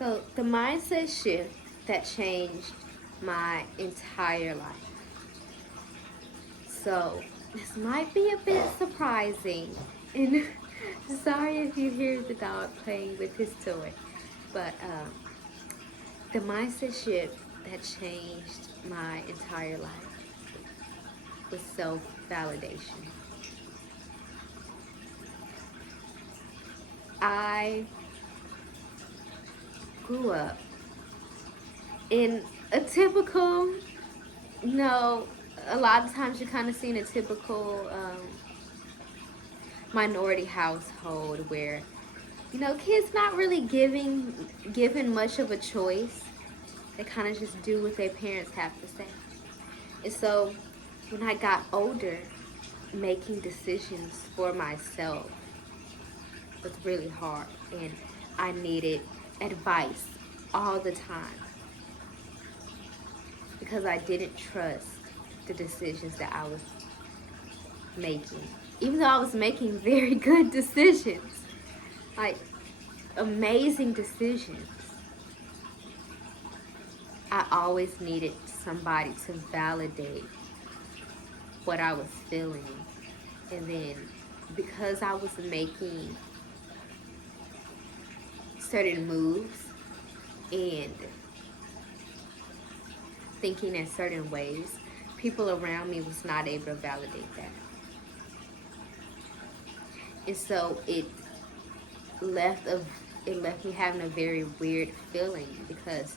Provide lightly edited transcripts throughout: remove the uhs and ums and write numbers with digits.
So the mindset shift that changed my entire life. So this might be a bit surprising, and sorry if you hear the dog playing with his toy, but the mindset shift that changed my entire life was self-validation. I grew up in a typical, no, a lot of times you kind of see in a typical minority household where, kids not really given much of a choice. They kind of just do what their parents have to say. And so when I got older, making decisions for myself was really hard, and I needed advice all the time because I didn't trust the decisions that I was making. Even though I was making very good decisions, like amazing decisions, I always needed somebody to validate what I was feeling. And then because I was making certain moves and thinking in certain ways, people around me was not able to validate that. And so it left me having a very weird feeling because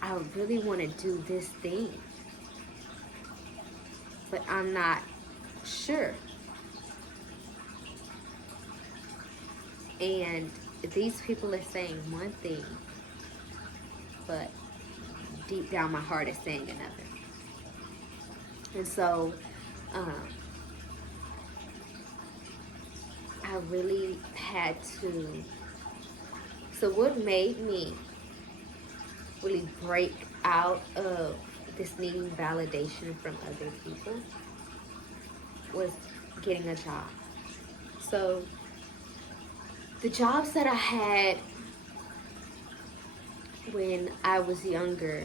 I really want to do this thing, but I'm not sure. And these people are saying one thing, but deep down my heart is saying another. And so I really had to. So what made me really break out of this needing validation from other people was getting a job. So the jobs that I had when I was younger,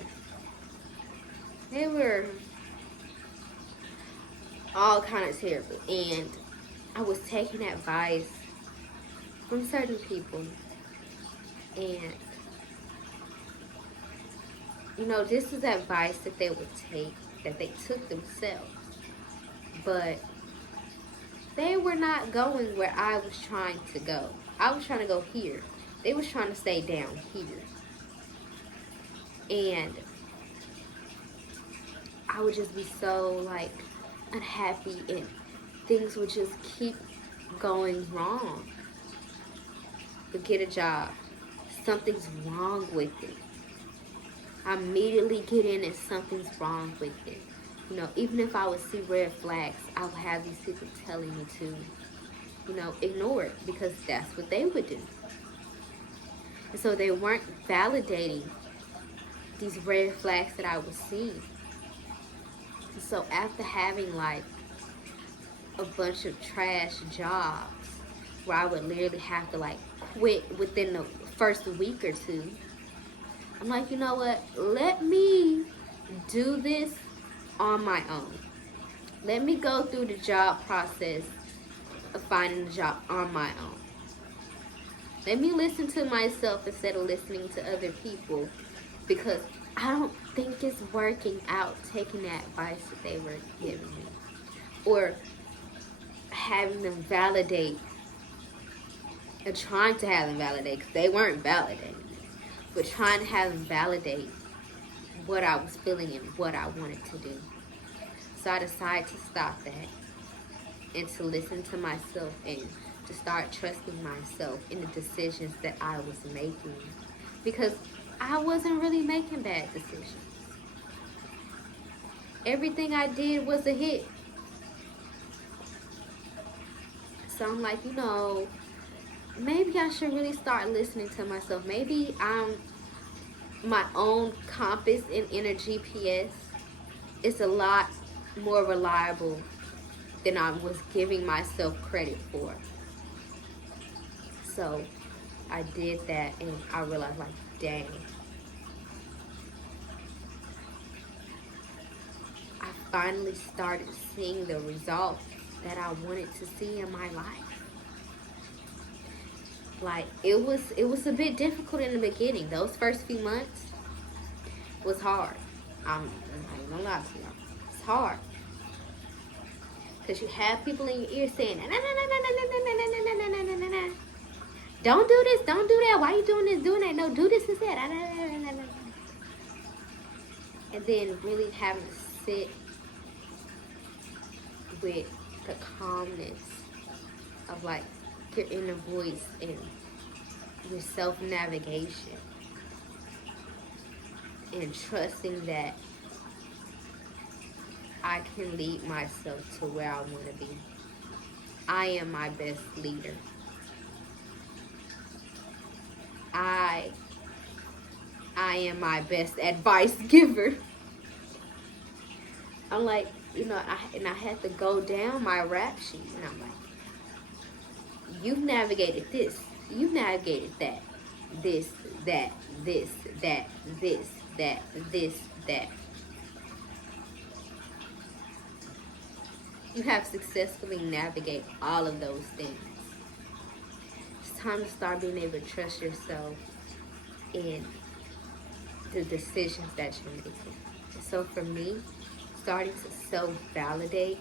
they were all kind of terrible, and I was taking advice from certain people, and this is advice that they would take, that they took themselves, but they were not going where I was trying to go. I was trying to go here. They was trying to stay down here. And I would just be so unhappy, and things would just keep going wrong. But get a job, something's wrong with it. I immediately get in and something's wrong with it. Even if I would see red flags, I would have these people telling me to, ignore it, because that's what they would do. And so they weren't validating these red flags that I was seeing. And so after having a bunch of trash jobs where I would literally have to quit within the first week or two, I'm like, you know what? Let me do this on my own. Let me go through the job process of finding a job on my own. Let me listen to myself instead of listening to other people, because I don't think it's working out taking that advice that they were giving me, or having them validate, and trying to have them validate, because they weren't validating, but trying to have them validate what I was feeling and what I wanted to do. So I decided to stop that and to listen to myself and to start trusting myself in the decisions that I was making, because I wasn't really making bad decisions. Everything I did was a hit. So I'm like, maybe I should really start listening to myself. Maybe I'm my own compass and inner GPS. It's a lot more reliable than I was giving myself credit for. So I did that and I realized, like, dang, I finally started seeing the results that I wanted to see in my life. Like, it was a bit difficult in the beginning. Those first few months was hard. I'm not even gonna lie to y'all. It's hard. Because you have people in your ear saying, nah, nah, nah, nah, nah, nah, nah, nah, nah, nah, nah, nah, nah, nah. Don't do this, don't do that. Why you doing this, doing that? No, do this instead. Nah, nah, nah, nah, nah, nah. And then really having to sit with the calmness of, like, your inner voice and your self-navigation, and trusting that I can lead myself to where I want to be. I am my best leader. I am my best advice giver. I'm like, I had to go down my rap sheet, and I'm like, you've navigated this, you've navigated that, this, that, this, that, this, that, this, that. You have successfully navigated all of those things. It's time to start being able to trust yourself in the decisions that you're making. And so for me, starting to self-validate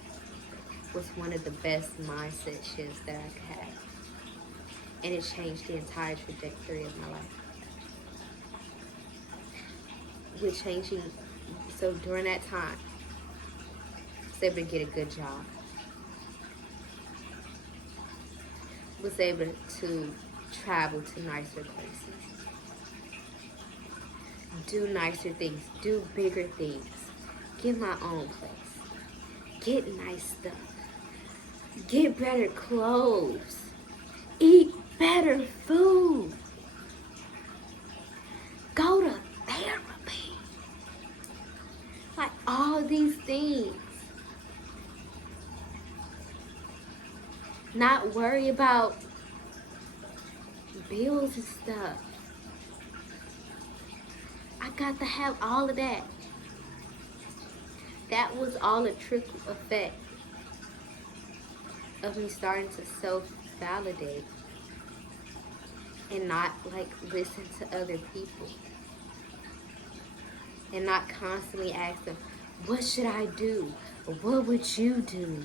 was one of the best mindset shifts that I could have. And it changed the entire trajectory of my life. With changing, so during that time, I was able to get a good job. Was able to travel to nicer places. Do nicer things. Do bigger things. Get my own place. Get nice stuff. Get better clothes. Eat better food. Go to therapy. Like, all these things. Not worry about bills and stuff. I got to have all of that. That was all a trickle effect of me starting to self-validate and not, like, listen to other people. And not constantly ask them, what should I do? Or what would you do?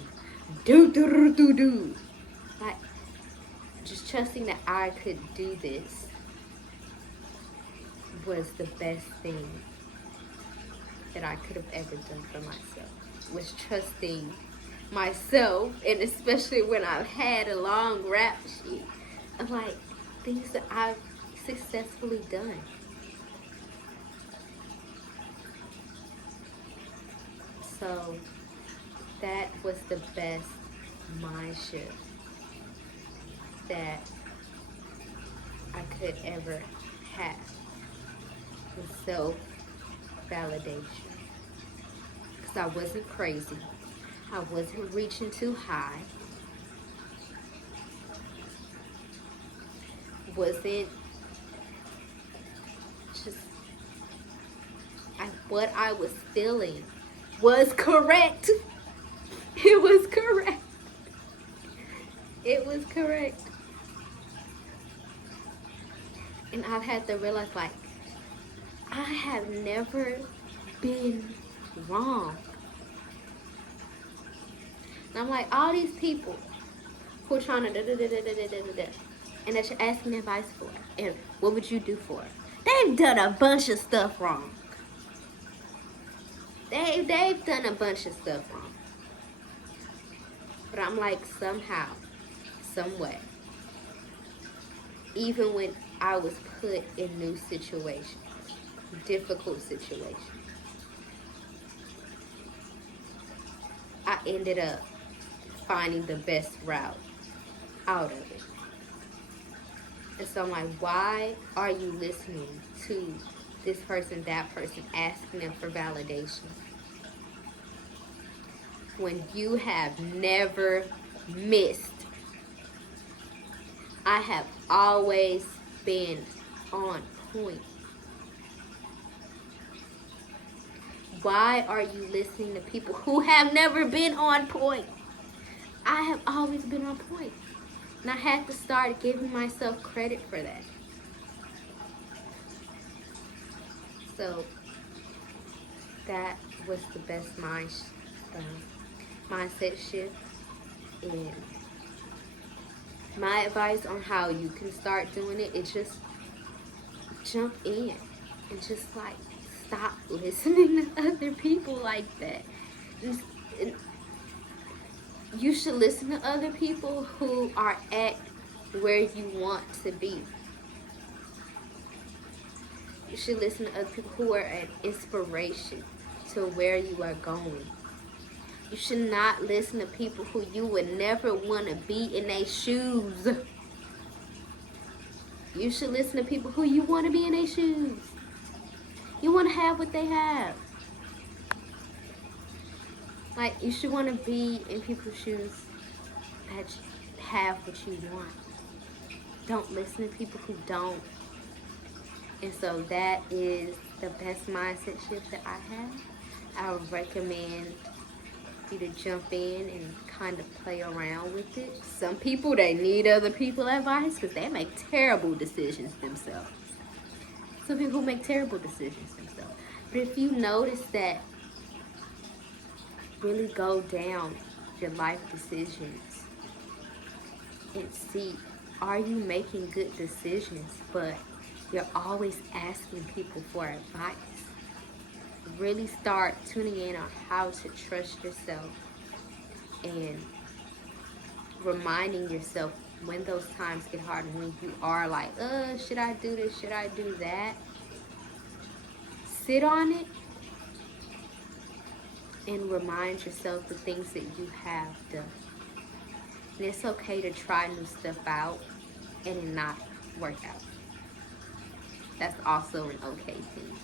Do. Like, just trusting that I could do this was the best thing that I could have ever done for myself. Was trusting myself, and especially when I've had a long rap sheet of, like, things that I've successfully done. So that was the best mind shift that I could ever have, with self-validation. Because I wasn't crazy. I wasn't reaching too high. Wasn't just, what I was feeling was correct. It was correct. It was correct. And I've had to realize, like, I have never been wrong. And I'm like, all these people who are trying to and that you're asking advice for, and what would you do for it? They've done a bunch of stuff wrong. They've done a bunch of stuff wrong. But I'm like, somehow, some way, even when I was put in new situations, difficult situations, I ended up finding the best route out of it. And so I'm like, why are you listening to this person, that person, asking them for validation, when you have never missed? I have always been on point? Why are you listening to people who have never been on point? I have always been on point. And I had to start giving myself credit for that. So that was the best mindset shift. And my advice on how you can start doing it is just jump in and just like stop listening to other people like that. And you should listen to other people who are at where you want to be. You should listen to other people who are an inspiration to where you are going. You should not listen to people who you would never want to be in their shoes. You should listen to people who you want to be in their shoes. You want to have what they have. Like, you should want to be in people's shoes that have what you want. Don't listen to people who don't. And so that is the best mindset shift that I have. I would recommend you to jump in and kind of play around with it. Some people, they need other people's advice because they make terrible decisions themselves. Some people make terrible decisions themselves. But if you notice that, really go down your life decisions and see, are you making good decisions, but you're always asking people for advice? Really start tuning in on how to trust yourself and reminding yourself when those times get hard and when you are like, should I do this? Should I do that? Sit on it and remind yourself the things that you have done. And it's okay to try new stuff out and it not work out. That's also an okay thing.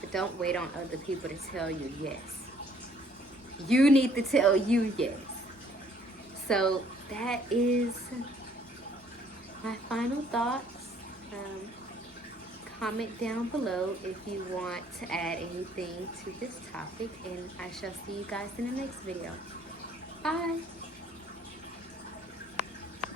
But don't wait on other people to tell you yes. You need to tell you yes. So that is my final thoughts. Comment down below if you want to add anything to this topic, and I shall see you guys in the next video. Bye.